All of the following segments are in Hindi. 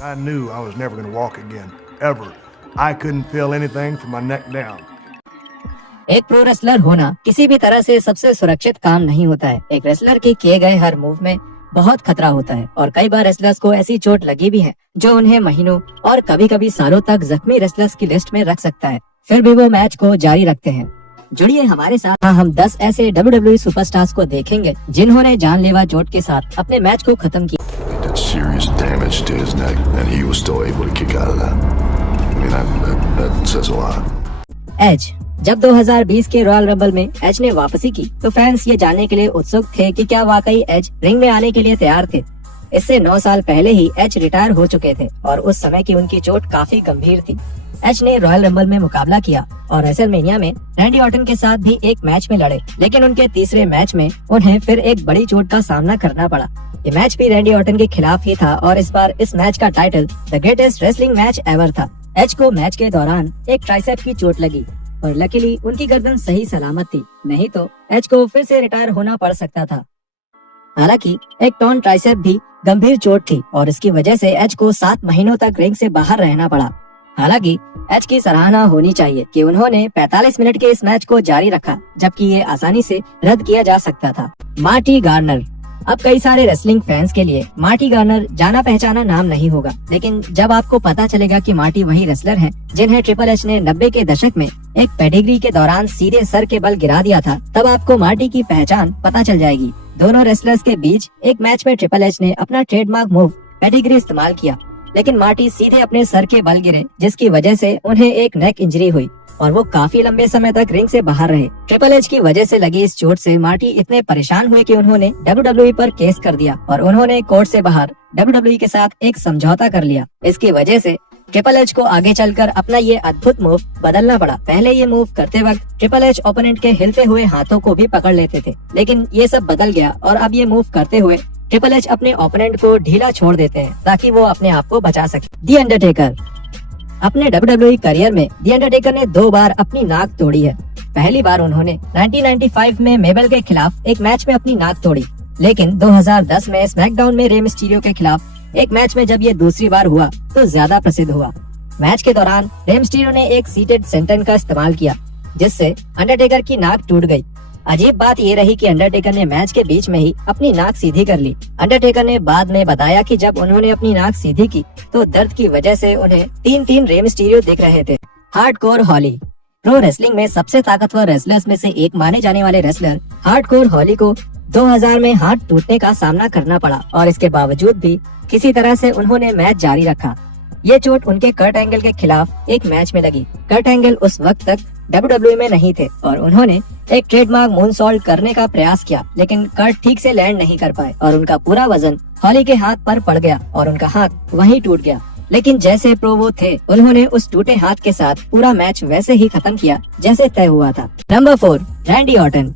I knew I was never going to walk again, ever. I couldn't feel anything from my neck down. एक प्रो रेसलर होना किसी भी तरह से सबसे सुरक्षित काम नहीं होता है। एक रेसलर के किए गए हर मूव में बहुत खतरा होता है और कई बार रेसलर्स को ऐसी चोट लगी भी है जो उन्हें महीनों और कभी कभी सालों तक जख्मी रेसलर्स की लिस्ट में रख सकता है। फिर भी वो मैच को जारी रखते हैं। जुड़िए हमारे साथ, हम 10 ऐसे WWE सुपरस्टार्स को देखेंगे जिन्होंने जानलेवा चोट के साथ अपने मैच को खत्म किया। Serious damage to his neck, and he was still able to kick out of that. I mean, that says a lot. As जब 2020 के रॉयल रंबल में एज ने वापसी की तो फैंस ये जानने के लिए उत्सुक थे कि क्या वाकई एज रिंग में आने के लिए तैयार थे। इससे 9 साल पहले ही एज रिटायर हो चुके थे और उस समय की उनकी चोट काफी गंभीर थी। एज ने रॉयल रंबल में मुकाबला किया और रेसलमेनिया में रैंडी ऑर्टन के साथ भी एक मैच में लड़े, लेकिन उनके तीसरे मैच में उन्हें फिर एक बड़ी चोट का सामना करना पड़ा। ये मैच भी रैंडी ऑर्टन के खिलाफ ही था और इस बार इस मैच का title the greatest wrestling match ever था। एज को मैच के दौरान एक ट्राइसेप की चोट लगी और लकीली उनकी गर्दन सही सलामत थी, नहीं तो एज को फिर से रिटायर होना पड़ सकता था। हालांकि एक टॉर्न ट्राइसेप भी गंभीर चोट थी और इसकी वजह से एज को 7 महीनों तक रिंग से बाहर रहना पड़ा। हालांकि एज की सराहना होनी चाहिए कि उन्होंने 45 मिनट के इस मैच को जारी रखा, जबकि ये आसानी से रद्द किया जा सकता था। Marty Garner. अब कई सारे रेसलिंग फैंस के लिए मार्टी गार्नर जाना पहचाना नाम नहीं होगा, लेकिन जब आपको पता चलेगा कि मार्टी वही रेसलर हैं जिन्हें ट्रिपल एच ने 90 के दशक में एक पेडिग्री के दौरान सीधे सर के बल गिरा दिया था, तब आपको मार्टी की पहचान पता चल जाएगी। दोनों रेसलर्स के बीच एक मैच में ट्रिपल एच ने अपना ट्रेडमार्क मूव पेडिग्री इस्तेमाल किया, लेकिन मार्टी सीधे अपने सर के बल गिरे, जिसकी वजह से उन्हें एक नेक इंजरी हुई और वो काफी लंबे समय तक रिंग से बाहर रहे। ट्रिपल एच की वजह से लगी इस चोट से मार्टी इतने परेशान हुए कि उन्होंने WWE पर केस कर दिया और उन्होंने कोर्ट से बाहर WWE के साथ एक समझौता कर लिया। इसकी वजह से ट्रिपल एच को आगे चलकर अपना ये अद्भुत मूव बदलना पड़ा। पहले ये मूव करते वक्त ट्रिपल एच ओपोनेंट के हिलते हुए हाथों को भी पकड़ लेते थे, लेकिन ये सब बदल गया और अब ये मूव करते हुए ट्रिपल एच अपने ओपोनेंट को ढीला छोड़ देते हैं ताकि वो अपने आप को बचा सके। दी अंडरटेकर। अपने WWE करियर में दी अंडरटेकर ने 2 बार अपनी नाक तोड़ी है। पहली बार उन्होंने 1995 में मेबल के खिलाफ एक मैच में अपनी नाक तोड़ी, लेकिन 2010 में स्मैकडाउन में रे मिस्टीरियो के खिलाफ एक मैच में जब ये दूसरी बार हुआ तो ज्यादा प्रसिद्ध हुआ। मैच के दौरान रे मिस्टीरियो ने एक सीटेड सेंटन का इस्तेमाल किया, जिससे अंडरटेकर की नाक टूट गई। अजीब बात ये रही कि अंडरटेकर ने मैच के बीच में ही अपनी नाक सीधी कर ली। अंडरटेकर ने बाद में बताया कि जब उन्होंने अपनी नाक सीधी की तो दर्द की वजह से उन्हें 3-3 रे मिस्टीरियो दिख रहे थे। हार्डकोर हॉली। प्रो रेसलिंग में सबसे ताकतवर रेसलर्स में से एक माने जाने वाले रेसलर हार्डकोर हॉली को 2000 में हाथ टूटने का सामना करना पड़ा और इसके बावजूद भी किसी तरह से उन्होंने मैच जारी रखा। ये चोट उनके कर्ट एंगल के खिलाफ एक मैच में लगी। कर्ट एंगल उस वक्त तक WWE में नहीं थे और उन्होंने एक ट्रेडमार्क मूनसॉल्ट करने का प्रयास किया, लेकिन कर्ट ठीक से लैंड नहीं कर पाए और उनका पूरा वजन हॉली के हाथ पर पड़ गया और उनका हाथ वहीं टूट गया। लेकिन जैसे प्रो वो थे, उन्होंने उस टूटे हाथ के साथ पूरा मैच वैसे ही खत्म किया जैसे तय हुआ था। Number 4, Randy Orton.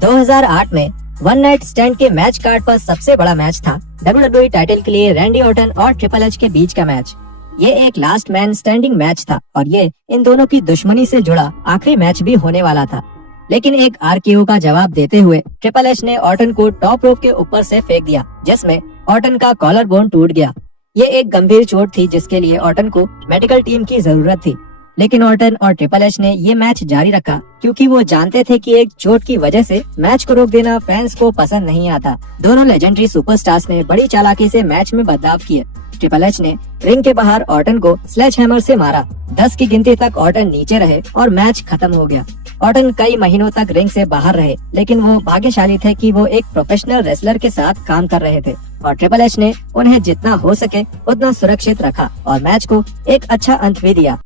2008 में वन नाइट स्टैंड के मैच कार्ड पर सबसे बड़ा मैच था WWE टाइटल के लिए रैंडी ऑर्टन और ट्रिपल एच के बीच का मैच। ये एक लास्ट मैन स्टैंडिंग मैच था और ये इन दोनों की दुश्मनी से जुड़ा आखिरी मैच भी होने वाला था, लेकिन एक RKO का जवाब देते हुए ट्रिपल एच ने ऑर्टन को टॉप रोप के ऊपर से फेंक दिया, जिसमें ऑर्टन का कॉलर बोन टूट गया। ये एक गंभीर चोट थी जिसके लिए ऑर्टन को मेडिकल टीम की जरूरत थी, लेकिन ऑर्टन और ट्रिपल एच ने ये मैच जारी रखा क्योंकि वो जानते थे कि एक चोट की वजह से मैच को रोक देना फैंस को पसंद नहीं आता। दोनों लेजेंडरी सुपरस्टार्स ने बड़ी चालाकी से मैच में बदलाव किए। ट्रिपल एच ने रिंग के बाहर ऑर्टन को स्लेज हैमर से मारा। 10 की गिनती तक ऑर्टन नीचे रहे और मैच खत्म हो गया। ऑर्टन कई महीनों तक रिंग से बाहर रहे, लेकिन वो भाग्यशाली थे कि वो एक प्रोफेशनल रेसलर के साथ काम कर रहे थे और ट्रिपल एच ने उन्हें जितना हो सके उतना सुरक्षित रखा और मैच को एक अच्छा अंत भी दिया।